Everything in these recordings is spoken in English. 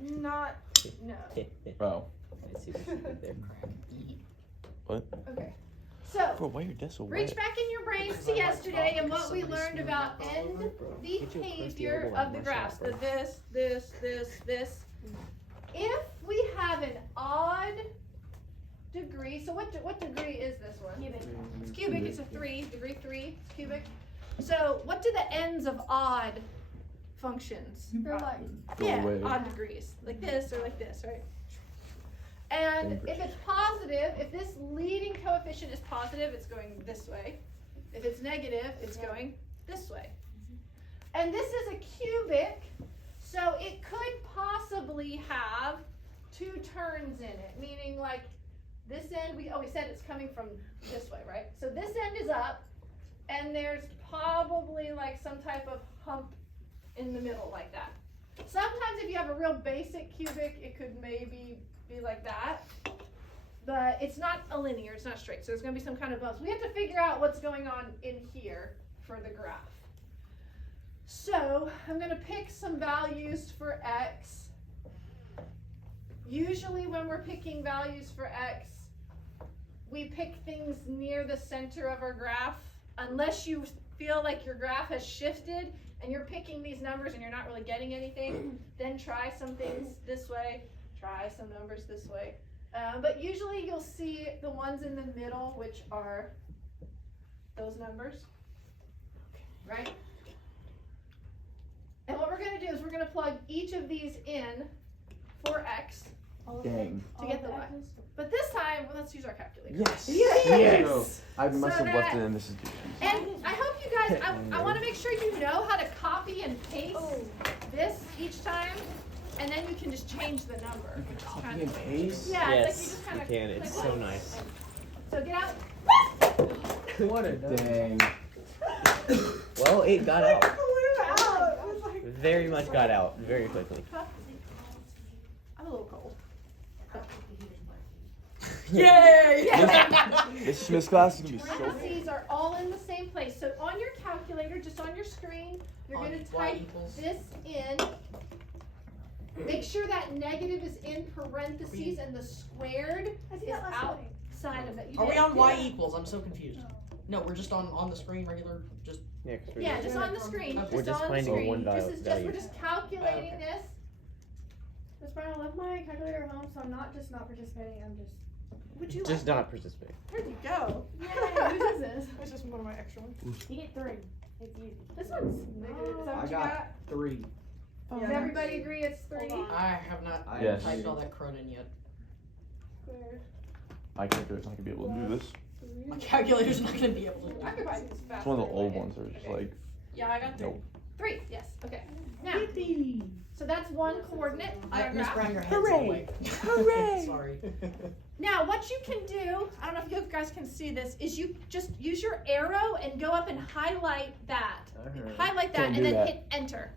Not, no. Oh. I see what you did there. What? Okay. So, Bro, why your desk so reach wet? back in your brains to yesterday and what we learned about end behavior of the graphs. The this. If we have an odd degree, so what degree is this one? Cubic. It's cubic, it's a 3, degree 3, it's cubic. So what do the ends of odd functions? They're like, Go Yeah, away. odd degrees, like this or like this, right? And if it's positive, if this leading coefficient is positive, it's going this way. If it's negative, it's going this way. And this is a cubic, so it could possibly have 2 turns in it, meaning like this end, we said it's coming from this way, right? So this end is up, and there's probably like some type of hump in the middle like that. Sometimes if you have a real basic cubic, it could maybe be like that, but it's not a linear, it's not straight, so there's going to be some kind of bumps. We have to figure out what's going on in here for the graph. So I'm going to pick some values for x. Usually when we're picking values for x, we pick things near the center of our graph, unless you feel like your graph has shifted and you're picking these numbers and you're not really getting anything, then try some things this way, try some numbers this way. But usually you'll see the ones in the middle, which are those numbers, right? And what we're going to do is we're going to plug each of these in for x Dang. to get the y. But this time, well, let's use our calculator. Yes. Yes. I must So have left that- it in this. And I hope you guys, I want to make sure you know how to copy and paste this each time, and then you can just change the number. Which is Copy kind and of, paste? yeah, it's like you Yes, just you kind of can. It's so nice. So get out. What a Dang. Well, it got out. Out. It was like, Very much got out very quickly. I'm a little cold. Yay! This Smith's class is gonna be so. Parentheses are all in the same place. So on your calculator, just on your screen, you're going to type this in. Make sure that negative is in parentheses and the squared is outside of it. You Are we did? on y equals? I'm so confused. No, we're just on the screen, regular, just. Yeah, 'cause we're Yeah, just- just on the screen. Okay. We're just on the finding screen. one This is just value. we're just calculating Okay. this. Miss Brown, I left my calculator at home, so I'm not participating. I'm just. Would you Just not participate. Where'd you go? Yay! Whose is this? It's just one of my extra ones. You get 3. It's easy. This one's negative. Is that I what you got got? 3. Does everybody agree it's 3? Hold on. I have not Yes. typed all that crud in yet. Squared. I can't do it. It's not gonna be able to do this. My calculator's not gonna be able to do I could probably do this It's faster. one of the old Okay. ones that are just Okay. like, Yeah, I got nope. 3, yes, okay. Now, so that's one coordinate on our Miss graph. Brown, your head's in the way. Hooray! Sorry. Now, what you can do, I don't know if you guys can see this, is you just use your arrow and go up and highlight that. Highlight that Can't and do then that. hit enter.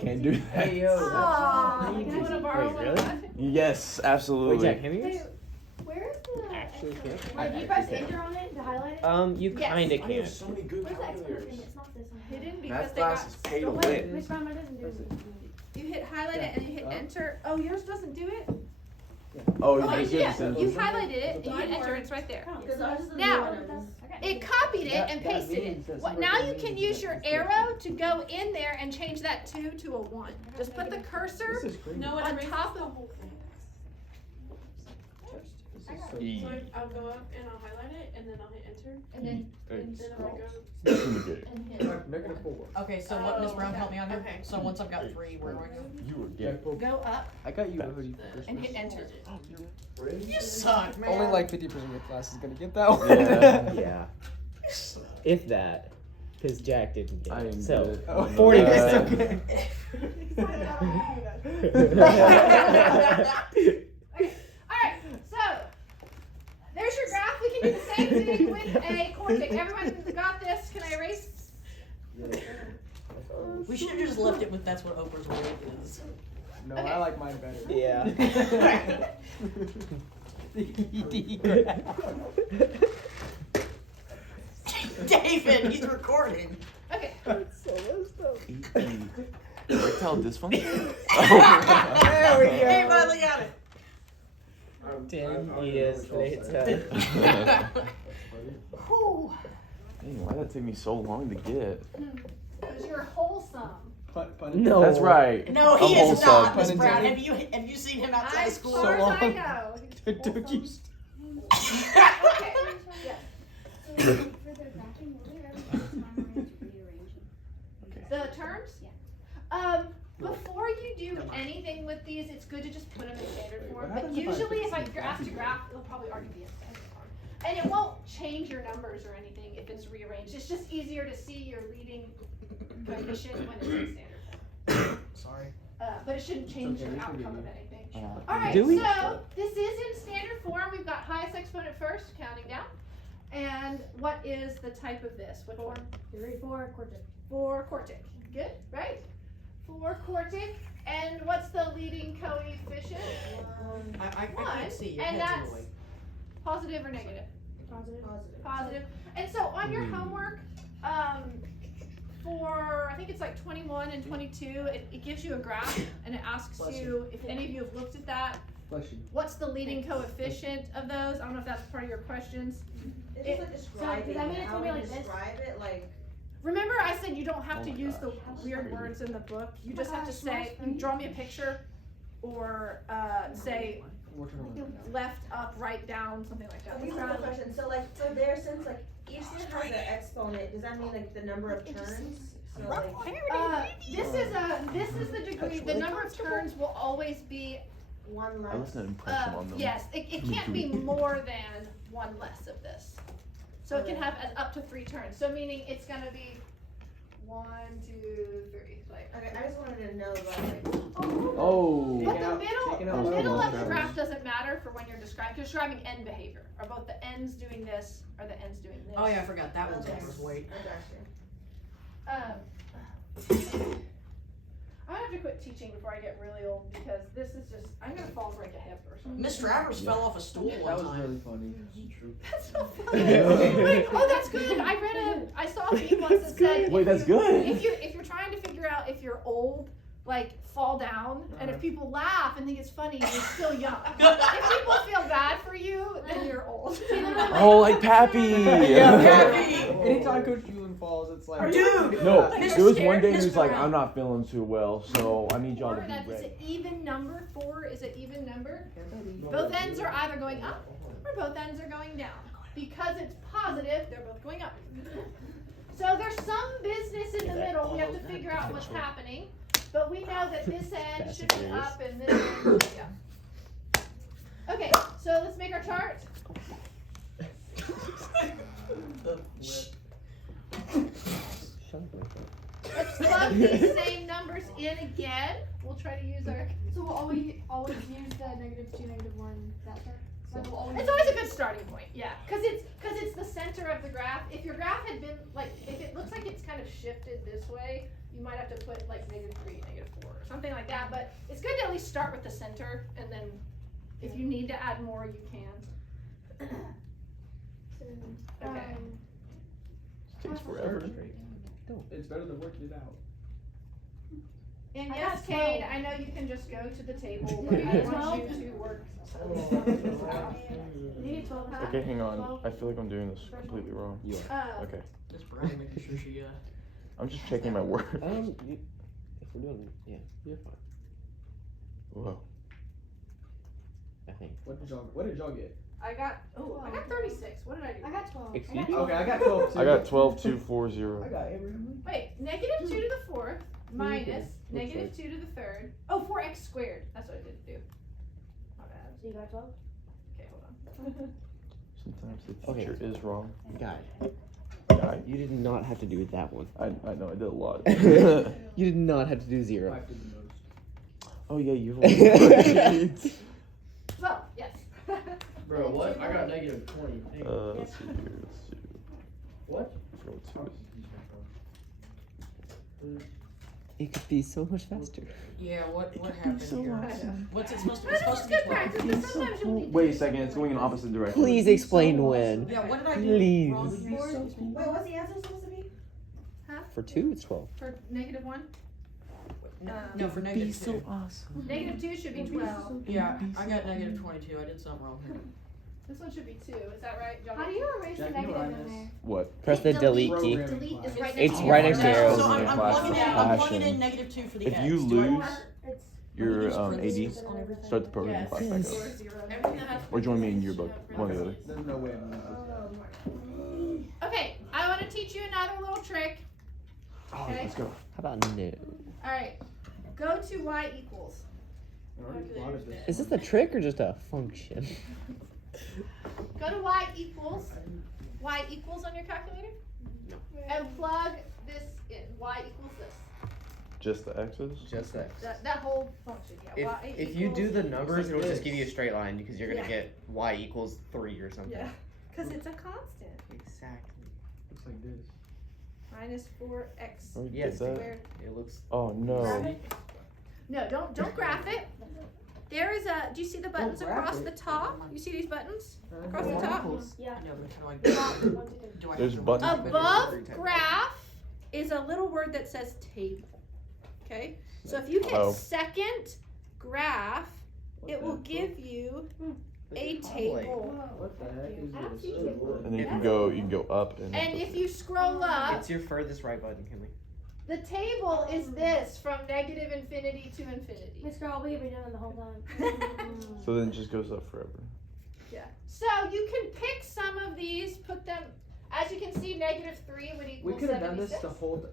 Can't do that. Hey, yo. Aww, Can I you wanna see- borrow Wait, one really? of mine? Yes, Wait, absolutely. Jack, have you? Hey, where's the. Actually can't. Like, you press enter on it to highlight it? You Yes. kinda I can. have so many good Where's the expert calculators. thing? It's not this one. Hidden because Math they got class is pay to stolen. win. Miss Brown, mine doesn't do it. You hit highlight it and you hit enter. Oh, yours doesn't do it? Oh, Oh, it's yeah, just you highlighted it and you hit enter, it's right there. Now, It copied it and pasted it. What, now you can use your arrow to go in there and change that 2 to a 1. Just put the cursor This is crazy. on top of. E. I'll go up and I'll highlight it and then I'll hit enter And then and then I'll go. That's really good. and hit. -4. Okay, so what, Miss Brown, okay. help me out here. Okay. So once I've got 3, where do I go? You were good. Go up I got you a hoodie for and Christmas. hit enter. You suck, man. Only like 50% of your class is gonna get that one. Yeah. Yeah. If that. Because Jack didn't get I it. didn't So, get it. Oh, 40%. okay. Alright, so there's your graph. We can do the same thing with a cortex. Everyone got this? Can I erase? We should have just left it with that's what Oprah's word is. No, Okay. I like mine better. Yeah. David, he's recording. Okay. Erectile dysfunction? There we go. He finally got it. 10 years later. Whew. Dang, why did that take me so long to get? Because you're wholesome. No. That's right. No, he I'm is not, wholesome. Miss Pun Brown. intended. Have you seen him outside of As school? far So as I long. know. It took you. Okay. Yes. So for the graphing, will there ever be a time where you have to rearrange them? The terms? Before you do anything with these, it's good to just put them in standard Wait, form. what But happens if I usually, fix if these you're asked to graphies? graph, it'll probably already be in standard form. And it won't change your numbers or anything if it's rearranged. It's just easier to see your leading coefficient when it's in standard form. Sorry. But it shouldn't change okay, your we forgive outcome of you. anything. Alright, Do we? so this is in standard form. We've got highest exponent first, counting down. And what is the type of this? What form? 4 quartic. 4 quartic. Good, right? 4 quartic. And what's the leading coefficient? I One, can't see. Your and head's in that's the way. positive or negative? Positive. Positive. And so on your homework, for I think it's like 21 and 22, it gives you a graph and it asks Bless you if any of you have looked at that. Bless you. What's the leading coefficient of those? I don't know if that's part of your questions. It's just like describing does that mean it. it's How gonna be would like you this? describe it? Like, Remember I said you don't have Oh to my use the gosh. weird words in the book. You Oh just my have to gosh, say, Mark's draw me a picture or say We're trying to- left, up, right, down, something like that. these are the questions. So like, so there, since like each thing has an exponent, does that mean like the number of turns? So like, This is the degree, the number of turns will always be, one I less. left an impression on them. yes, it can't be more than one less of this. So it can have up to 3 turns, so meaning it's gonna be 1, 2, 3, like. Okay, I just wanted to know about like. Oh. But Taking the out- taking out the those middle of the numbers. graph doesn't matter for when you're describing end behavior. Are both the ends doing this, or the ends doing this? Oh yeah, I forgot that one's Okay. on his weight. I got you. I have to quit teaching before I get really old because this is just, I'm gonna fall and break a hip or something. Miss Travers fell off a stool That one was time. really funny. That's so funny. Wait, oh, that's good. I saw a meme once that said. Wait, if that's you- good. If you're trying to figure out if you're old, like fall down, and if people laugh and think it's funny, you're still young. If people feel bad for you, then you're old. Oh, like Pappy. Pappy. Anytime Coach Julian falls, it's like. Dude! No, Miss there was one day he Miss was like, Brown. I'm not feeling too well, so I need y'all to be That's ready. an even number. 4 is an even number. Both ends are either going up or both ends are going down. Because it's positive, they're both going up. So there's some business in the middle. We have to figure out what's happening. But we know that this end should be up and this end should be up. Okay, so let's make our chart. Let's plug these same numbers in again. We'll try to use our. So we'll always use the -2, -1, that part? Like we'll always It's always a good starting point, yeah, because it's the center of the graph. If your graph had been like, if it looks like it's kind of shifted this way, you might have to put like -3, -4, or something like that. But it's good to at least start with the center, and then if you need to add more, you can. Okay. Takes forever. It's better to work it out. And I yes, got Kate, 12. I know you can just go to the table, but I want you to work. Maybe 12. Huh? Okay, hang on. I feel like I'm doing this completely wrong. Okay. Miss Brown making sure she I'm just checking my work. If we're doing, yeah, you're fine. Whoa. I think. What did y'all get? I got 36. What did I do? I got 12. Excuse I got Okay, I got 12 too. I got 12,240. I got Abraham. Wait, -2 to the 4th minus -2 to the 3rd. Oh, 4x squared. That's what I did do. My bad. So you got 12? Okay, hold on. Sometimes the Okay. teacher is wrong. Guy, Guy. you did not have to do that one. I know, I did a lot. You did not have to do 0. 5 did the most. Oh yeah, you've only 12, yes. Bro, what? I got -20. Dang. let's see here. Let's see. What? Go to. It could be so much faster. Yeah, what happened here? awesome. What's it supposed to be? This It's supposed is to be good 12. practice, but sometimes you'll need to Wait do a second, it's going in opposite direction. Please explain when. Yeah, what did I do Please. wrong? Wait, what's the answer supposed to be? For 2, it's 12. For -1? No, for negative 2. awesome. Negative 2 should be 12. Yeah, I got negative 22. I did something wrong here. This one should be 2. Is that right? Y'all How do you erase the Jack, you know negative what I in there? What? Press the delete key. Delete is right next It's to right your next to your arrow. arrows So in I'm, your I'm class. plugging in. Passion. I'm plugging in negative 2 for the If X. you Do I- lose It's your Just print AD, this on everything? start the programming Yes. class back up. Or 0. Everything that has Or join me in parentheses yearbook, should have one or the other. parentheses. There's no way I'm gonna do Okay, I want to teach you another little trick. Oh, Okay. let's go. How about no? Alright, go to y equals. I already plotted this. Is this a trick or just a function? Go to y equals on your calculator. No. And plug this in. Y equals this. Just the X's? Just X. That whole function, yeah. Y If you do equals- the numbers, like it'll just this. give you a straight line because you're gonna Yeah. get y equals 3 or something. Yeah, because it's a constant. Exactly. Looks like this. Minus 4x Oh, you Yes. get that? squared. It looks. Oh no. No, don't graph it. There is a, do you see the buttons graph across it. the top? You see these buttons across the top? yeah. I know, but how do I do I There's have to buttons. run it? Above graph is a little word that says table. Okay? So if you hit Oh. second graph, What it the will fuck? give you a Oh, table. What the heck is I don't this? see it. And then you can go up and. And if you scroll up, It's your furthest right button, Kinley. the table is this from negative infinity to infinity. Miss Girl, we've been doing it the whole time. So then it just goes up forever. Yeah. So you can pick some of these, put them, as you can see, negative 3 would equal We could have done this 76. the whole.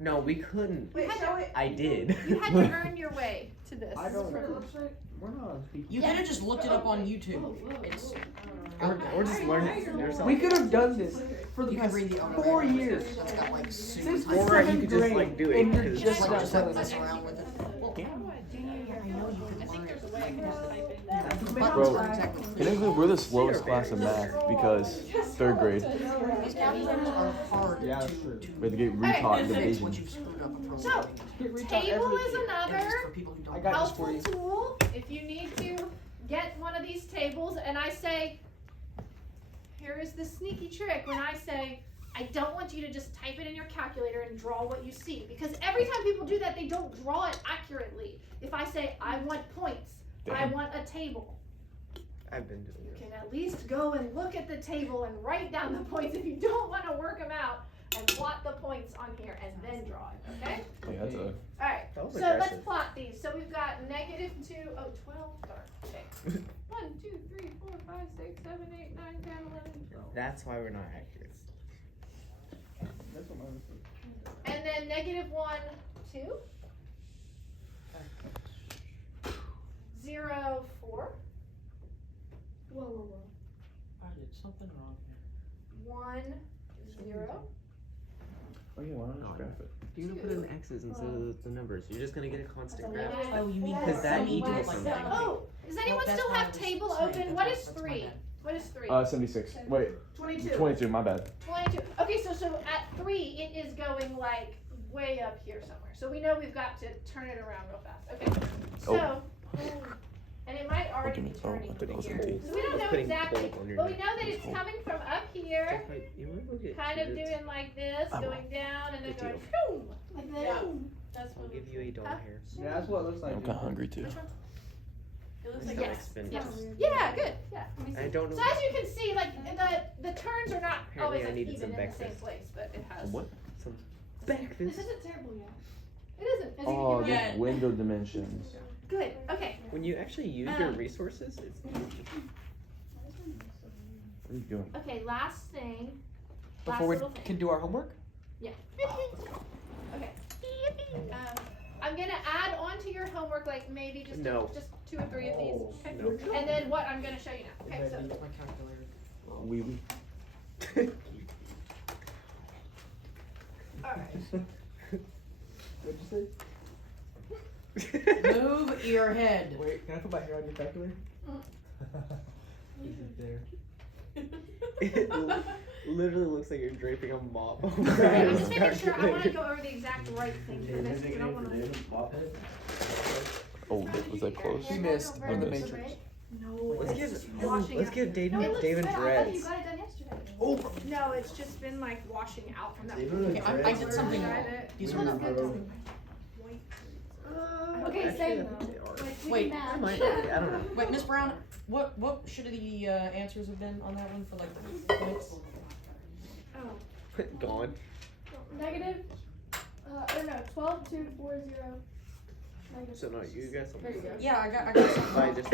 No, we couldn't. You had to- I did. You had to earn your way to this. I don't. From- We're not on speaker. You could have just looked it up on YouTube. It's Or just learn it yourself. We could have done this for the you can past read the 4 years. It's got like super Since tiny. the Or you seventh could just grade, like do it. and you're 'cause- just Like, not just like telling mess us. around with it. Well, junior year, I know you I can think learn there's it. a way I can just type in that. The Bro, buttons are exactly. Technically, we're the slowest class in math because third grade These calculators are hard Yeah, to sure. we had to get Alright, retaught fix division. once you've screwed up a So, program. Get retaught table is everything. And just another for people who don't I got this for helpful you. tool if you need to get one of these tables. And I say, here is the sneaky trick. When I say, I don't want you to just type it in your calculator and draw what you see. Because every time people do that, they don't draw it accurately. If I say, I want points, I Damn. want a table. I've been doing You it. can at least go and look at the table and write down the points if you don't want to work them out and plot the points on here and then draw it, okay? Yeah, that's a. Alright, That was so let's aggressive. plot these. So we've got negative 2, 12, dark, okay. 1, 2, 3, 4, 5, 6, 7, 8, 9, 10, 11, 12. That's why we're not accurate. That's what mine was. And then negative 1, 2. 0, 4. Whoa, whoa, whoa. I did something wrong here. 1, 0. Oh yeah, why not just graph it? You're gonna put in X's instead of the numbers. You're just gonna get a constant graph. Oh, you mean Because that you equals did something. Oh, does anyone that's still why I have was table saying open? that. What is That's my 3? bad. What is 3? 76. Wait, 22. 22. My bad. 22. Okay, so at 3, it is going like way up here somewhere. So we know we've got to turn it around real fast. Okay. So, and it might already be Oh, I turning thought it was here. a T. So we don't know Putting exactly, cold on your but we neck. know that it's coming from up here, You wanna go get kind of Cheez-Its? doing like this, I going down, and then Good going deal. boom. Like Yeah. that. That's I'll what give you a doll hair. Yeah, that's what it looks like. I'm kind of hungry too. Which one? It looks My like Yes. stomach's been- Yes. Yeah, good. Yeah. I don't So know. as you can see, like the turns are not Apparently always I like, needed even some in the same breakfast. place, but it has. What? Some This breakfast. isn't terrible yet. It isn't. As you Oh, can Yeah. these window dimensions. Good. Okay. When you actually use your resources, it's easy. What are you doing? Okay. Last thing. Last Before we little thing. can do our homework. Yeah. Okay. I'm gonna add on to your homework, like maybe just No. just 2 or 3 of these. Okay. No. And then what I'm gonna show you now. Okay. So My calculator. Wee wee. all right. What'd you Move your head. say? Wait, can I put my hair on your calculator? Is it there? It literally looks like you're draping a mop over Okay, I'm your just making sure. I want to calculator. go over the exact right thing for this. I don't want to. Oh, was that close? He missed. I In the missed. Matrix. No. Let's it's give just washing let's out. give David No, it looks David good. I thought you dreads. got it done yesterday. Oh, No, it's just been like washing out from that. David Okay, I did something wrong. It These are looks not good. bro. doesn't it? White. Okay, Actually, same I think though. they are. Like, we Wait. can I match. might not be, I don't know. Wait, Miss Brown, what should the answers have been on that one for like the points? Oh. Gone. Negative, or no, 12, 2, 4, 0. Negative. So no, you got something. There you go. Yeah, I got something. I just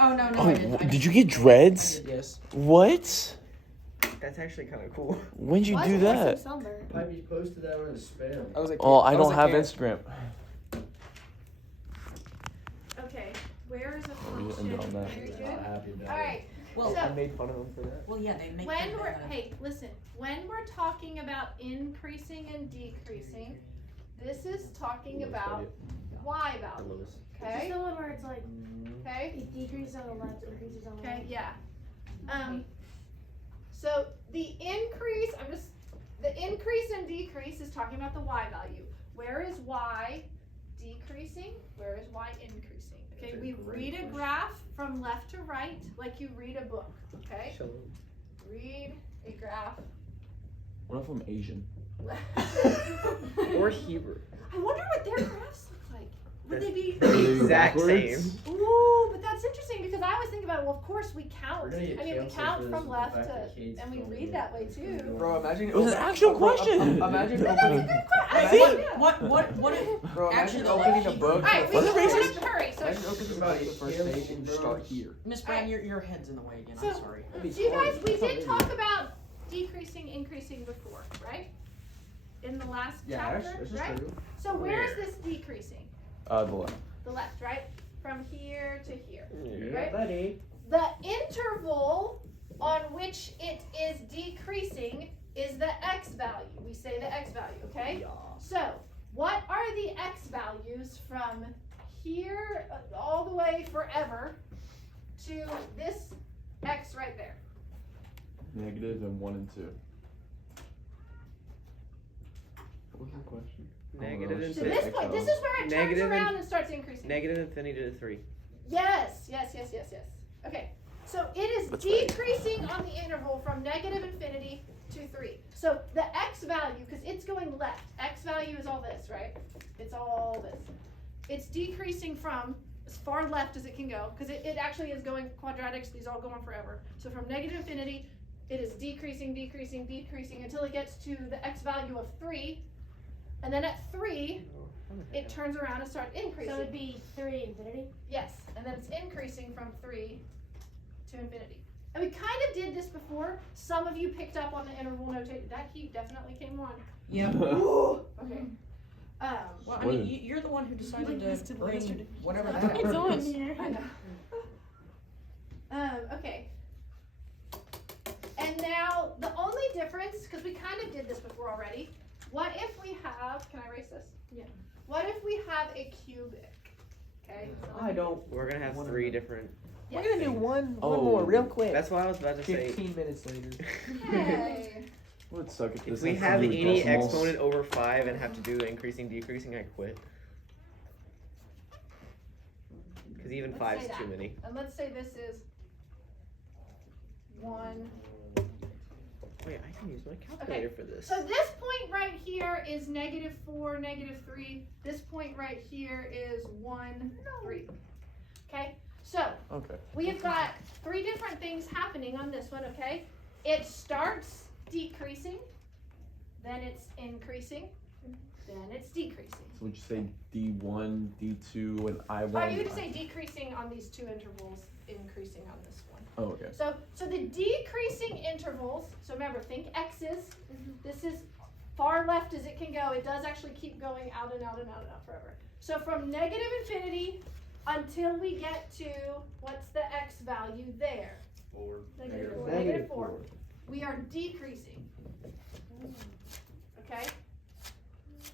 Oh no, Oh, I didn't. did you get dreads? I did, yes. What? that's actually kind of cool. When'd you Why do is it less that? than sunburn? Pipey posted that on his spam. I was a kid. Oh, I was don't a have kid. Instagram. Okay, where is a We function? end on that. Very Not good. happy about All right. Well, So- I made fun of them for that. well, yeah, they make. When them, we're uh, hey, listen. When we're talking about increasing and decreasing, this is talking about y values. Just Okay. the one where it's like, Okay. it decreases on the left, increases on the Okay. right. Yeah. So the increase, the increase and decrease is talking about the y value. Where is y decreasing? Where is y increasing? Okay, That's a we great read a question. graph from left to right like you read a book. Okay, Show them. read a graph. What if I'm Asian? Or Hebrew. I wonder what their graphs look like. Would they be? Exact Backwards? same. Ooh, but that's interesting because I always think about, well, of course we count. We're gonna get I mean, we canceled count for this from with the left fact to, that Kate's and we filming read it. that way too. Bro, imagine. It was an actual question. Imagine No, that's a opening. good question. I What? see. What? Bro, Actually, imagine the opening a Hebrew- book. Alright, we What's have the to racist? hurry. So, Imagine opening the book the first page and you start here. Miss Brown, your head's in the way again. So- I'm sorry. so you guys, we did talk about decreasing, increasing before, right? In the last chapter, right? true. So where is this decreasing? The left. The left, right? From here to here. Yeah, Right? buddy. The interval on which it is decreasing is the x value. We say the x value, okay? So, what are the x values from here all the way forever to this x right there? Negative and 1 and 2. What was the question? Negative To infinity. this point, this is where it turns Negative around and starts increasing. Negative infinity to 3. Yes. Okay, so it is That's right. decreasing on the interval from negative infinity to 3. So the x value, because it's going left, x value is all this, right? It's all this. It's decreasing from as far left as it can go, because it actually is going quadratics, these all go on forever. So from negative infinity, it is decreasing until it gets to the x value of 3. And then at 3, it turns around and starts increasing. So it'd be 3 infinity. Yes, and then it's increasing from 3 to infinity. And we kind of did this before. Some of you picked up on the interval notation. That heat definitely came on. Yeah. Okay. Well, I mean, you're the one who decided to bring whatever that It's is. on here. I know. Okay. And now the only difference, because we kind of did this before already. What if we have? Can I erase this? Yeah. What if we have a cubic? Okay. I don't. We're gonna have 3 different. Yes. We're gonna do one Oh. more real quick. That's what I was about to say. 15 minutes later. Hey. Would suck if If this we has to have do with any decimals. exponent over 5 and have to do increasing, decreasing, I quit. Because even Let's 5 say is that. too many. And let's say this is 1. Wait, I can use my calculator for this. So this point right here is -4, -3. This point right here is 1, 3. Okay? So Okay. we've got 3 different things happening on this one, okay? It starts decreasing, then it's increasing, then it's decreasing. So would you say D1, D2, and I1? Or you could say decreasing on these 2 intervals, increasing on this one. Oh, okay. So the decreasing intervals, so remember, think x's. This is far left as it can go. It does actually keep going out and out and out and out forever. So from negative infinity until we get to, what's the x value there? 4. Negative 4. We are decreasing. Okay?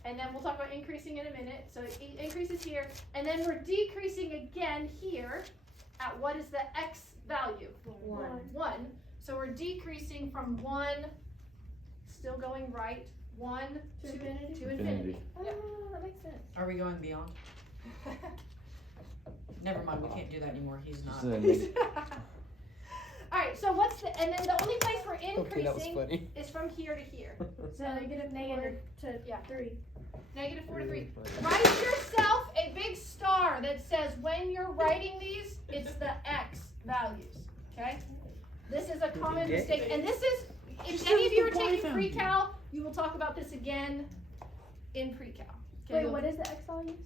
And then we'll talk about increasing in a minute. So it increases here. And then we're decreasing again here at what is the x value? 1. So we're decreasing from 1, still going right, 1 To infinity? to infinity. Yep. Oh, that makes sense. Are we going beyond? Never mind, we can't do that anymore. He's not. Just a neg- Alright, so what's the, and then the only place we're Okay, that was increasing funny. is from here to here. So negative to Yeah. 3. Negative 4 to 3. Write yourself a big star that says when you're writing these, it's the x values. Okay? This is a common mistake. And this is, if any of you are taking pre-cal, you will talk about this again in pre-cal. Okay? Wait, what is the x values?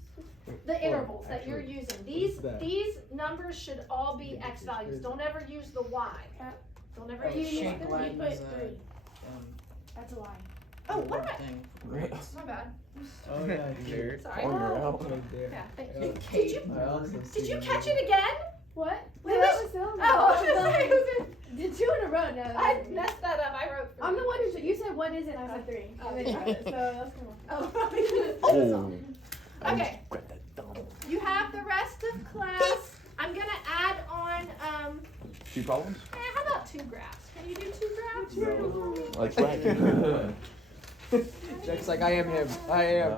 The intervals that you're using. These numbers should all be x values. Don't ever use the y. Don't ever use You Shank put line was, 3. That's a lie. Oh, what am I? thing. My bad. Oh yeah, dude. Sorry. On your out. Right there. Yeah, thank Yeah. you. Did you I also did see you it. catch it again? What? Wait, that this- was filmed. Oh, I was gonna say, Did 2 in a row? No. I messed that up. I wrote 3. I'm the one who said, you said what is it? I said 3. Oh, And then you got it, so that's cool. Oh. Okay. You have the rest of class. I'm gonna add on 2 problems? how about 2 graphs? Can you do 2 graphs? Like that. Jack's like, I am him. I am.